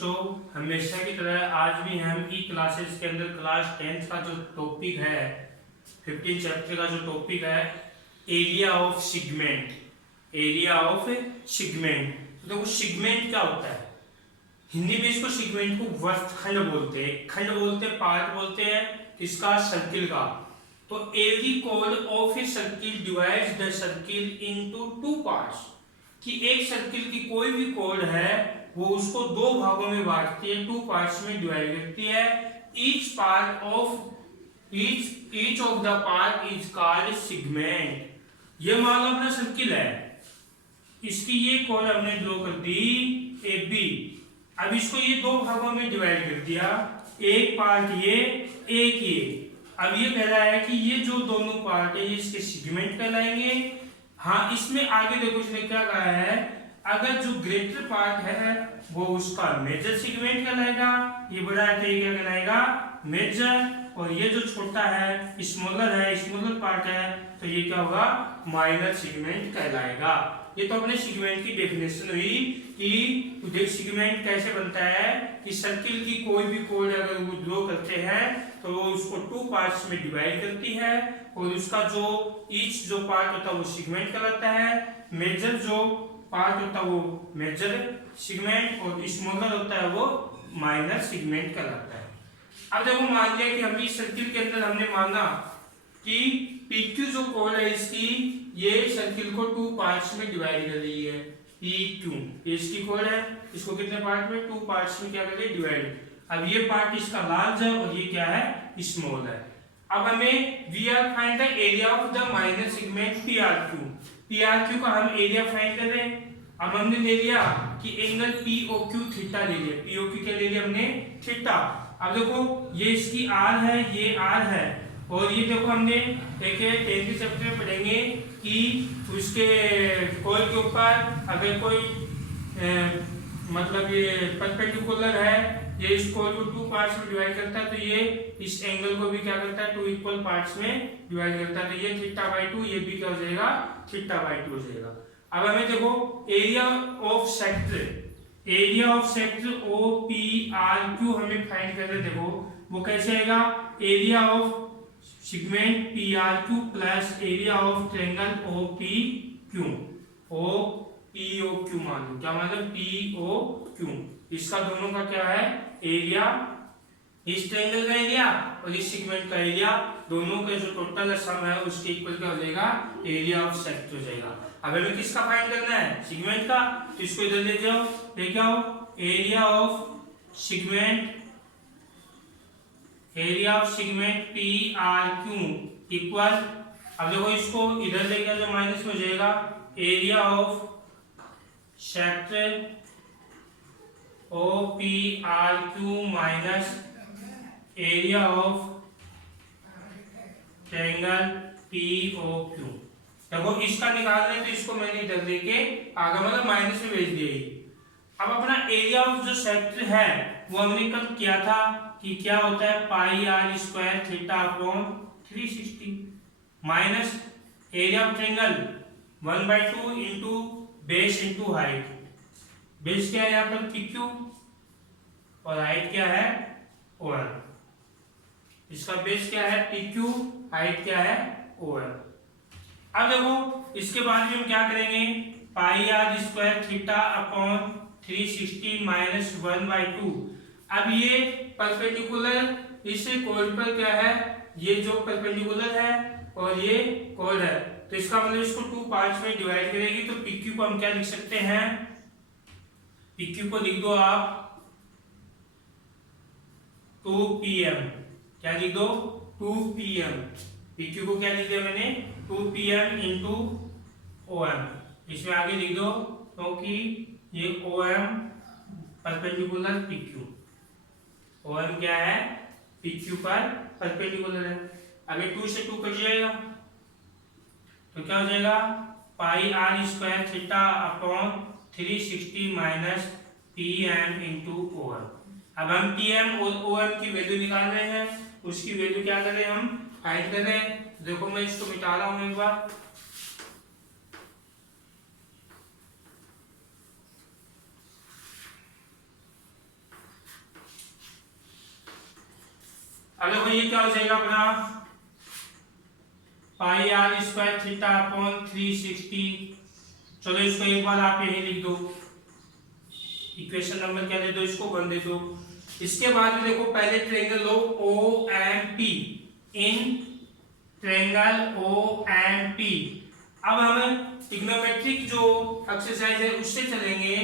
बच्चों, हमेशा की तरह आज भी हम ई क्लासेस के अंदर क्लास 10th का जो टॉपिक है 15 चैप्टर का जो टॉपिक है area of segment. Area of segment, तो देखो सिगमेंट क्या होता है? हिंदी में इसको सिगमेंट को वृत्तखंड बोलते हैं, खंड बोलते हैं, पार्ट बोलते हैं इसका सर्किल का। तो every code of a circle divides the circle into two parts, कि एक सर्किल की कोई भी कोड है वो उसको दो भागों में बांटती है, टू पार्ट्स में डिवाइड करती है। Each of the part is called segment. ये मान लो अपना सर्किल है, इसकी ये कोड हमने ड्रॉ कर दी ए बी। अब इसको ये दो भागों में डिवाइड कर दिया, एक पार्ट ये, एक ये। अब ये कह रहा है कि ये जो दोनों पार्ट है ये इसके सेगमेंट कहलाएंगे। हाँ, इसमें आगे देखो इसने क्या कहा है, अगर जो ग्रेटर पार्ट है वो उसका मेजर सेगमेंट कहलाएगा, ये बड़ा है तो ये क्या कहलाएगा मेजर, और ये जो छोटा है स्मॉलर पार्ट है तो ये क्या होगा माइनर सेगमेंट कहलाएगा। ये तो अपने सेगमेंट की डेफिनेशन हुई कि देख सिगमेंट कैसे बनता है कि सर्किल की कोई भी कोड अगर वो ड्रॉ करते हैं तो वो उसको टू पार्ट्स में डिवाइड करती है, और उसका जो ईच जो पार्ट होता है वो सिगमेंट कहलाता है। मेजर जो पार्ट होता है वो मेजर सिगमेंट, और स्मॉलर होता है वो माइनर सिगमेंट कहलाता है। अब देखो मान लिया कि हम इस सर्किल के अंदर हमने माना कि PQ जो कोड है इसकी ये सर्किल को टू पार्ट्स में डिवाइड कर रही है। PQ ये इसकी कोड है, इसको कितने पार्ट में, टू पार्ट्स में क्या कर रही है डिवाइड। अब ये पार्ट इसका लार्ज है और ये क्या है स्मॉल है। अब हमें we are find the area of the minor segment PRQ का हम एरिया फाइंड कर रहे हैं। अब हमने ले लिया कि एंगल POQ थीटा ले लिया, POQ क्या ले लिया हमने थीटा। अब देखो ये इसकी R है, ये R है, और ये देखो हमने एक 10th चैप्टर में पढ़ेंगे कि उसके कोई के ऊपर अगर कोई मतलब ये परपेंडिकुलर है, ये इस कोड को टू पार्ट्स में डिवाइड करता है, तो ये इस एंगल को भी क्या करता है टू इक्वल पार्ट्स में डिवाइड करता है, तो ये θ/2, ये भी क्या हो जाएगा θ/2 हो जाएगा। अब हमें देखो एरिया ऑफ सेक्टर OPRQ हमें फाइंड करना। देखो वो कैसे आएगा, area of segment PRQ plus area of triangle OPQ मान लो, क्या मान लो POQ, इसका दोनों का क्या है एरिया, इस ट्रायंगल का एरिया और इस सेगमेंट का एरिया, दोनों का जो टोटल सम है उसके इक्वल क्या हो जाएगा एरिया ऑफ सेक्टर हो जाएगा। अब हमें किसका फाइंड करना है सेगमेंट का, तो इसको इधर ले जाओ, लेके आओ area of segment PRQ equal, अब देखो इसको इधर लेके जो माइनस में हो जाएगा area of sector OPRQ minus area of triangle POQ। देखो इसका निकाल रहे तो इसको मैंने इधर लेके आगे मतलब माइनस में भेज दिया। अब अपना एरिया ऑफ जो सेक्टर है वो हमने कल किया था कि क्या होता है πr² θ/360 minus area of triangle 1/2 into base into height. Base क्या है यहाँ पर PQ और हाइट क्या है OR। इसका बेस क्या है PQ, हाइट क्या है OR। अब देखो इसके बाद में हम क्या करेंगे πr² θ/360 माइनस 1/2। अब ये परपेंडिकुलर इस कोड पर क्या है, ये जो परपेंडिकुलर है और ये कोड है, तो इसका मतलब इसको टू पार्ट्स में डिवाइड करेगी, तो PQ को हम क्या लिख सकते हैं, PQ को लिख दो आप 2pm, क्या लिख दो 2pm। PQ को क्या लिख दिया मैंने 2pm इंटू OM, इसमें आगे लिख दो क्योंकि ये OM परपेंडिकुलर PQ, OM क्या है PQ पर परपेंडिकुलर है। अगर 2 से 2 कट जाएगा तो क्या हो जाएगा πr² θ/360 minus PM into OM। अब हम PM और OM की वैल्यू निकाल रहे हैं, उसकी वैल्यू क्या कर रहे हैं हम फाइंड कर रहे हैं। देखो मैं इसको मिटा रहा हूं एक बार, अब देखो ये क्या हो जाएगा अपना पाई आर स्क्वायर थीटा अपॉन 360। चलो इसको एक बार आप यही लिख दो, इक्वेशन नंबर क्या दे दो, इसको 1 दे दो। इसके बाद में देखो पहले ट्रायंगल लो O M P, in triangle O M P. अब हम ट्रिग्नोमेट्रिक जो एक्सरसाइज है उससे चलेंगे।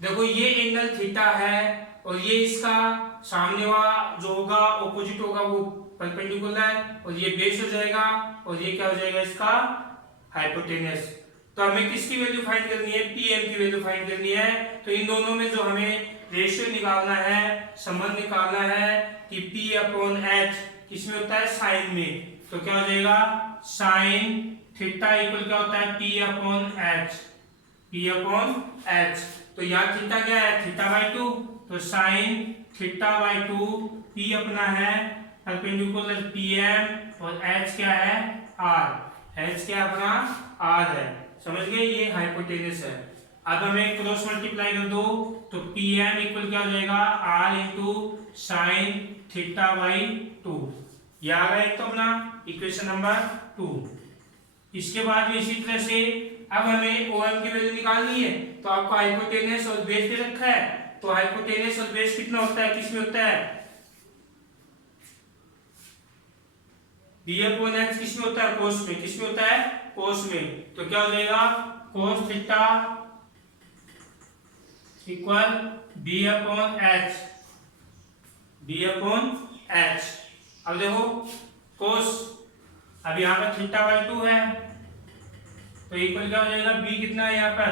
देखो ये एंगल थीटा है और ये इसका सामने वाला जो होगा ऑपोजिट होगा वो परपेंडिकुलर, और ये बेस हो जाएगा और ये क्या हो जाएगा इसका हाइपोटेनस। तो हमें किसकी वैल्यू फाइंड करनी है, पीएम की वैल्यू फाइंड करनी है। तो इन दोनों में जो हमें रेशियो निकालना है, संबंध निकालना है कि P अपॉन एच किसमें होता है, साइन में। तो क्या हो जाएगा साइन थीटा इक्वल क्या होता है P upon H, P upon H. तो यहाँ थीटा क्या है, थीटा बाई 2, तो साइन थीटा बाई 2 P अपना है परपेंडिकुलर PM और एच क्या है R, एच क्या अपना R है, समझ गए, ये हाइपोटेनस है। अब हमें क्रॉस मल्टीप्लाई कर दो तो PM इक्वल क्या हो जाएगा R into sine theta by 2। ये आ गया एक तो अपना इक्वेशन नंबर 2। इसके बाद भी इसी तरह से अब हमें OM की वैल्यू निकालनी है। तो आपको हाइपोटेनस और बेस दे रखा है, तो हाइपोटेनस और बेस कितना होता है, किसमें होता है, B अपॉन एच किसमें होता है, कोस में, किसमें होता है, कोस में। तो क्या हो जाएगा cos theta equal B upon H, B upon H. अब देखो कोस, अब यहाँ पर थीटा बाई 2 है तो इक्वल क्या हो जाएगा, B कितना है यहाँ पर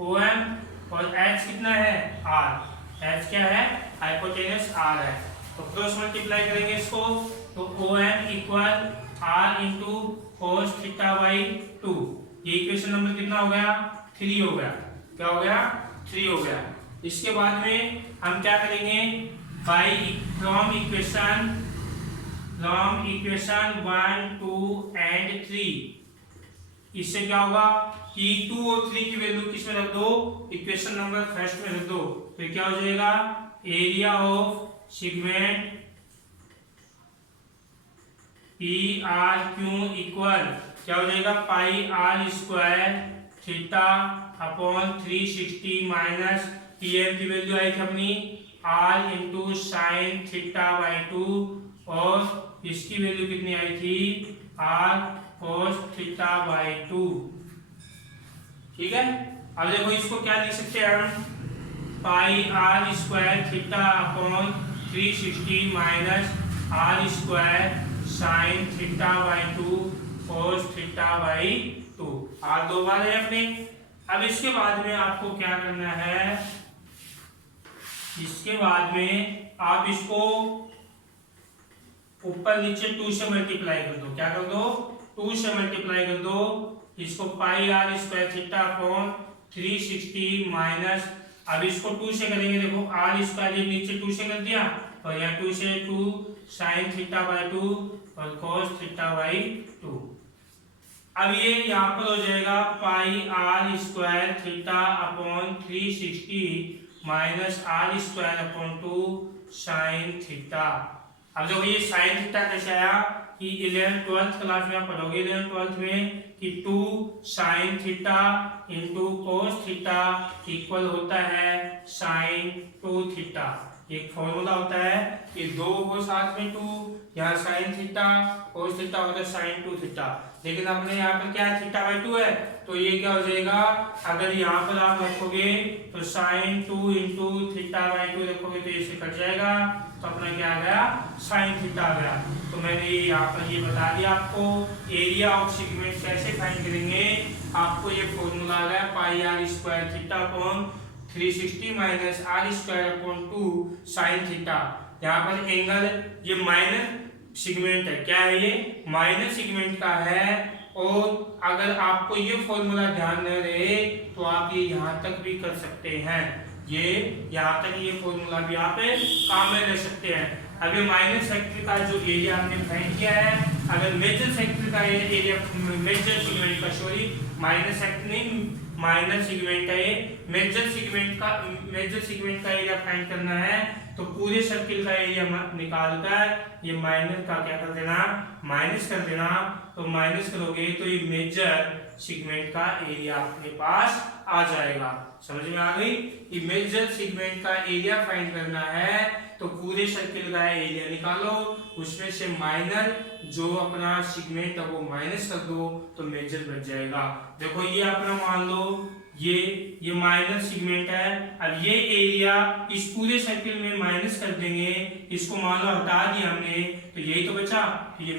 OM और H कितना है R, H क्या है हाइपोटेनस R है। तो क्रॉस मल्टीप्लाई करेंगे इसको तो OM equal R into cos theta by 2। ये इक्वेशन नंबर कितना हो गया, 3 हो गया। क्या हो गया, 3 हो गया। इसके बाद में हम क्या करेंगे, बाई फ्रॉम इक्वेशन 1, 2 एंड 3, इससे क्या होगा कि 2 और 3 की वैल्यू किस में रख दो, इक्वेशन नंबर फर्स्ट में रख दो। फिर क्या हो जाएगा area of segment PRQ equal क्या हो जाएगा pi R square theta upon 360 minus PM की वैल्यू आई थी अपनी R into sine theta by 2 और इसकी वैल्यू कितनी आई थी R cos थीटा बाई 2। ठीक है, अब देखो इसको क्या लिख सकते हैं हम, pi R square theta upon 360 minus R square sine theta by 2 cos theta by 2। R दो बार है अपने। अब इसके बाद में आपको क्या करना है, इसके बाद में आप इसको ऊपर नीचे 2 से मल्टीप्लाई कर दो। क्या कर दो, 2 से मल्टीप्लाई कर दो इसको pi R square theta upon 360 minus, अब इसको 2 से करेंगे, देखो आर स्क्वायर ये नीचे 2 से कर दिया और यहाँ 2 से 2 साइन थीटा बाई 2 और cos थीटा बाई 2। अब ये यहाँ पर हो जाएगा pi R square theta upon 360 minus R square upon 2 sine theta. अब देखो ये साइन थीटा कैसे आया कि 11th-12th क्लास में आप पढ़ोगे 11th-12th में कि 2 sine theta into cos theta equal होता है साइन 2 थीटा। एक फॉर्मूला होता है कि 2 को साथ में 2, यहाँ साइन थीटा कोस थीटा होता है साइन 2 थीटा। लेकिन अपने यहाँ पर क्या है थीटा बाई 2 है, तो ये क्या हो जाएगा, अगर यहाँ पर आप रखोगे तो साइन 2 इंटू थीटा बाई 2 रखोगे तो इससे कट जाएगा, तो अपना क्या आ गया साइन थीटा आ गया। तो मैंने यहाँ पर ये बता दिया आपको एरिया ऑफ सेगमेंट कैसे फाइंड करेंगे। आपको ये फॉर्मूला आ गया pi R square theta upon 360 minus R square upon 2 sine theta. यहाँ पर एंगल ये माइनर सेगमेंट है, क्या है ये माइनर सेगमेंट का है। और अगर आपको ये फॉर्मूला ध्यान न रहे तो आप ये यहाँ तक भी कर सकते हैं, ये यहाँ तक ये फॉर्मूला भी आप काम में ले सकते हैं। अगर माइनर सेक्टर का जो एरिया हमने फाइंड किया है, अगर मेजर सेक्टर का एरिया, मेजर सेगमेंट का सॉरी माइनर सेक्टर नहीं माइनर सेगमेंट है ये। मेजर सेगमेंट का एरिया फाइंड करना है तो पूरे सर्किल का एरिया निकालकर ये माइनर का क्या कर देना, माइनस कर देना। तो माइनस करोगे तो ये मेजर सेगमेंट का एरिया आपके पास आ जाएगा। समझ में आ गई? ये मेजर सेगमेंट का एरिया फाइंड करना है तो पूरे सर्किल का एरिया निकालो, उसमें से माइनर जो अपना सेगमेंट है वो माइनस कर दो तो मेजर बच जाएगा। देखो ये अपना मान लो ये माइनर सेगमेंट है। अब ये एरिया इस पूरे सर्किल में माइनस कर देंगे, इसको मान लो हटा दिया हमने तो यही तो बचा। तो ये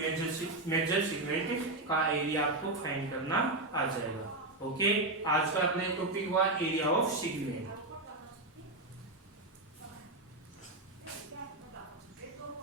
मेजर सेगमेंट का एरिया आपको फाइंड करना आ जाएगा। ओके, आज का अपने टॉपिक हुआ एरिया ऑफ सेगमेंट।